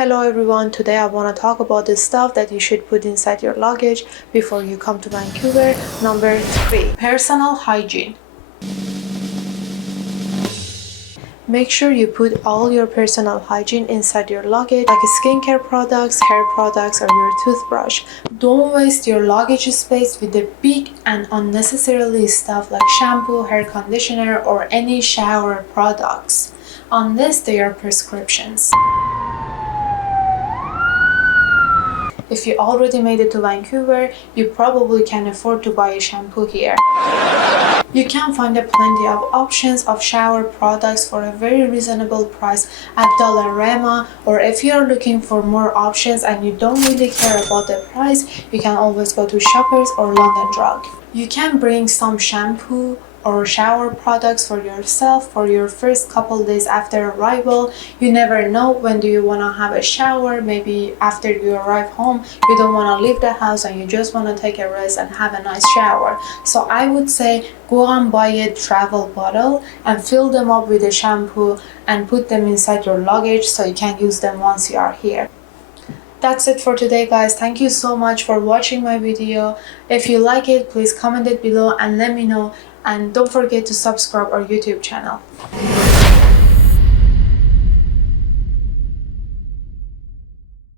Hello everyone, today I want to talk about the stuff that you should put inside your luggage before you come to Vancouver. Number 3. Personal hygiene. Make sure you put all your personal hygiene inside your luggage, like skincare products, hair products, or your toothbrush. Don't waste your luggage space with the big and unnecessarily stuff like shampoo, hair conditioner, or any shower products, unless they are prescriptions. If you already made it to Vancouver, you probably can afford to buy a shampoo here. You can find plenty of options of shower products for a very reasonable price at Dollarama, or if you're looking for more options and you don't really care about the price, you can always go to Shoppers or London Drug. You can bring some shampoo or shower products for yourself for your first couple days after arrival. You never know when do you want to have a shower. Maybe after you arrive home, you don't want to leave the house and you just want to take a rest and have a nice shower. So I would say go and buy a travel bottle and fill them up with a shampoo and put them inside your luggage so you can use them once you are here. That's it for today, guys. Thank you so much for watching my video. If you like it, please comment it below and let me know. And don't forget to subscribe our YouTube channel.